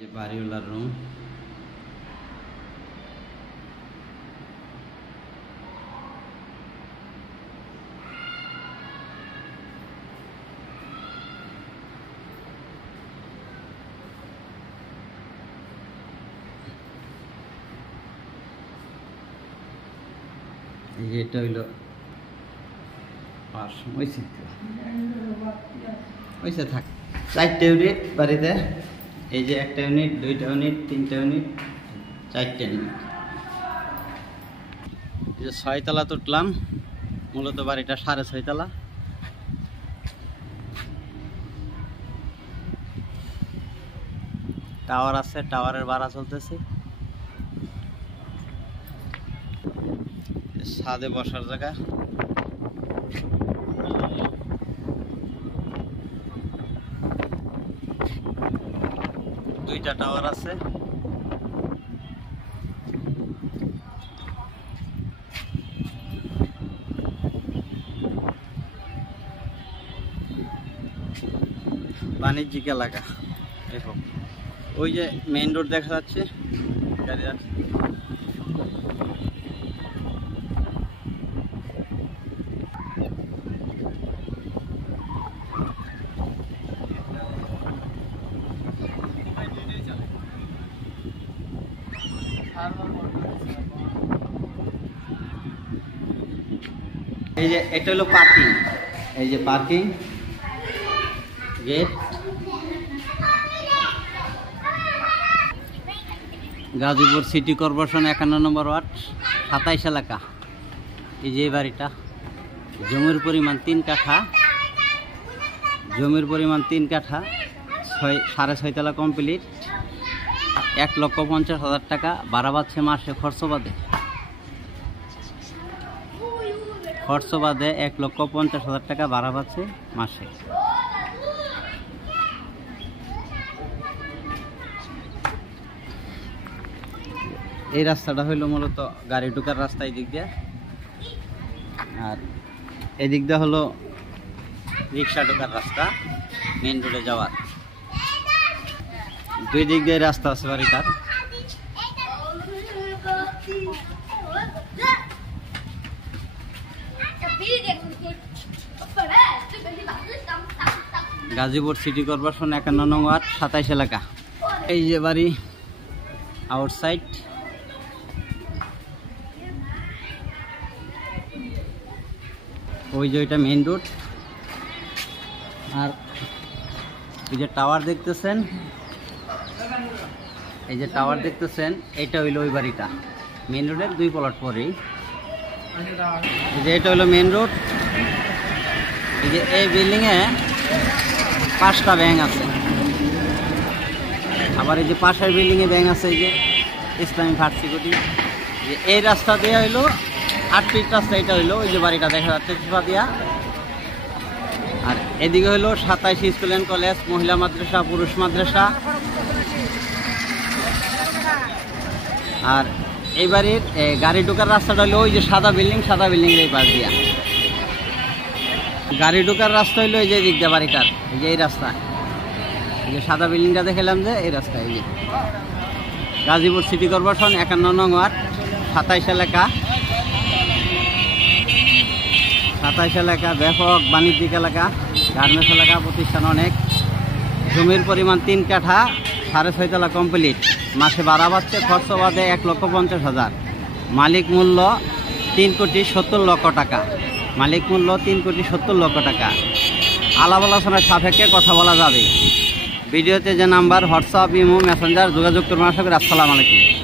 ये बारीवाला रूम এটা হইলো ওইসে থাক 4টে ইউনিট বাড়িতে। এই যে 1টা ইউনিট, 2টা ইউনিট, 3টা ইউনিট, 4টে ইউনিট। এই যে 6 তলা তুললাম, মূলত বাড়িটা 6.5 তলা। টাওয়ার আছে, টাওয়ারের ভাড়া চলতেছে। ছাদে বসার জায়গা, দুইটা টাওয়ার আছে। বাণিজ্যিক এলাকা। দেখো ওই যে মেইন রোড দেখা যাচ্ছে, গাড়ি যাচ্ছে। এই যে এটা হলো পার্কিং, এই যে parking gate. Gazipur city corporation 51 নম্বর ওয়ার্ড, 27 এলাকা। এই যে বাড়িটা, জমির পরিমাণ 3 কাঠা, জমির পরিমাণ 3 কাঠা, 6.5 তলা কমপ্লিট। 1,50,000 টাকা ভাড়া পাচ্ছে মাসে, খরচ বাদে। খরচ বাদে 1,50,000 টাকা ভাড়া পাচ্ছে মাসে। এই রাস্তাটা হইলো মূলত গাড়ি ঢোকার রাস্তা এই দিক দিয়ে, আর এদিক দিয়ে হলো রিক্সা ঢোকার রাস্তা, মেইন রোডে যাওয়ার। দুই দিক দিয়ে রাস্তা আছে বাড়িটার। গাজীপুর সিটি কর্পোরেশন 51 নং ওয়ার্ড, 27 এলাকা। এই যে বাড়ি আউটসাইড। ওই যে ওইটা মেইন রোড। আর এই যে টাওয়ার দেখতেছেন, এই যে টাওয়ার দেখতেছেন, এটা হইলো ওই বাড়িটা, মেইন রোডের 2 প্লট পরেই। এই যে এটা হলো মেইন রোড। এই যে এই বিল্ডিংয়ে 5টা ব্যাংক আছে। আবার এই যে পাশের বিল্ডিংয়ে ব্যাংক আছে, এই যে ইসলামী ফার্স্ট সিকিউরিটি। যে এই রাস্তা দিয়ে হইলো 8 ফিট রাস্তা, এটা হইলো ওই যে বাড়িটা দেখা যাচ্ছে চিপা দিয়া। আর এদিকে হইলো 27 স্কুল অ্যান্ড কলেজ, মহিলা মাদ্রাসা, পুরুষ মাদ্রাসা। আর এই বাড়ির গাড়ি ঢোকার রাস্তাটা হইলো ওই যে সাদা বিল্ডিং, সাদা বিল্ডিং এর এই পাশ দিয়া। গাড়ি ঢোকার রাস্তা হইলো এই যে দিক দিয়ে বাড়িটার, এই যে এই রাস্তা, এই যে সাদা বিল্ডিংটা দেখালাম যে এই রাস্তা। এই যে গাজীপুর সিটি কর্পোরেশন 51 নং ওয়ার্ড, 27 এলাকা। 27 এলাকা, ব্যাপক বাণিজ্যিক এলাকা, গার্মেন্টস এলাকা, প্রতিষ্ঠান অনেক। জমির পরিমাণ 3 কাঠা, 6.5 তলা কমপ্লিট। মাসে ভাড়া পাচ্ছে, খরচ বাদে 1,50,000। মালিক মূল্য 3,70,00,000 টাকা। মালিক মূল্য 3,70,00,000 টাকা। আলাপ আলোচনার সাপেক্ষে কথা বলা যাবে। ভিডিওতে যে নাম্বার, হোয়াটসঅ্যাপ, ইমো, মেসেঞ্জার যোগাযোগ করবেন। আশা করি। আসসালামু আলাইকুম।